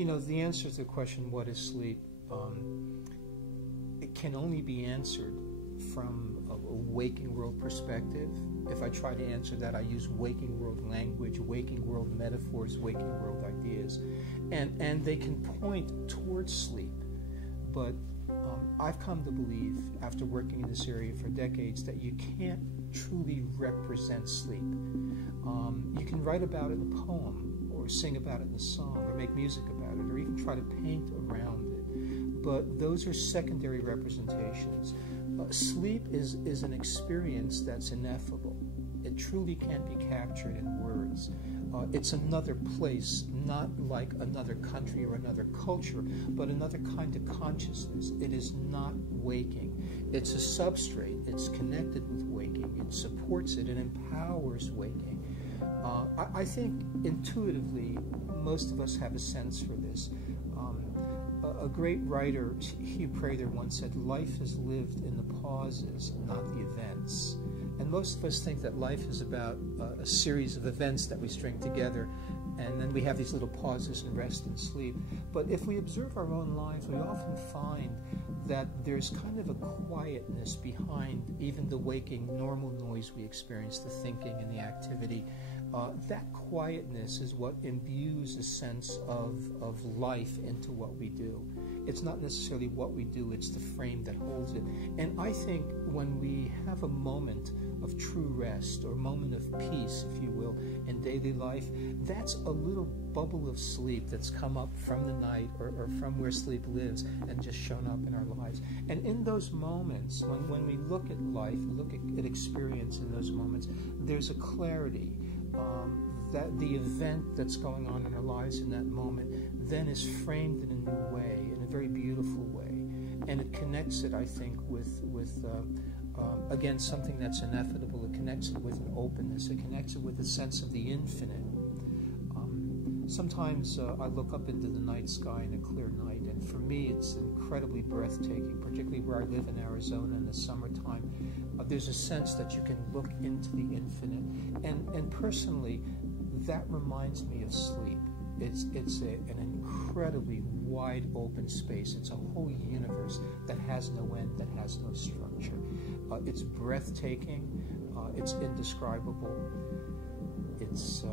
The answer to the question, what is sleep, it can only be answered from a waking world perspective. If I try to answer that, I use waking world language, waking world metaphors, waking world ideas. And they can point towards sleep. But I've come to believe, after working in this area for decades, that you can't truly represent sleep. You can write about it in a poem, or sing about it in a song, or make music about it, or even try to paint around it. But those are secondary representations. Sleep is an experience that's ineffable. It truly can't be captured in words. It's another place, not like another country or another culture, but another kind of consciousness. It is not waking. It's a substrate. It's connected with waking. It supports it. It empowers waking. I think intuitively, most of us have a sense for this. A great writer, Hugh Prather, once said, life is lived in the pauses, not the events. And most of us think that life is about a series of events that we string together, and then we have these little pauses and rest and sleep. But if we observe our own lives, we often find that there's kind of a quietness behind even the waking normal noise we experience, the thinking and the activity. That quietness is what imbues a sense of life into what we do. It's not necessarily what we do, it's the frame that holds it. And I think when we have a moment of true rest, or a moment of peace, if you will, in daily life, that's a little bubble of sleep that's come up from the night, or from where sleep lives, and just shown up in our lives. And in those moments, when we look at life, look at experience in those moments, there's a clarity. That the event that's going on in our lives in that moment then is framed in a new way, in a very beautiful way. And it connects it, I think, with again, something that's ineffable. It connects it with an openness. It connects it with a sense of the infinite. Sometimes I look up into the night sky in a clear night, and for me it's incredibly breathtaking, particularly where I live in Arizona in the summertime. There's a sense that you can look into the infinite. And personally, that reminds me of sleep. It's an incredibly wide open space. It's a whole universe that has no end, that has no structure. It's breathtaking. It's indescribable. It's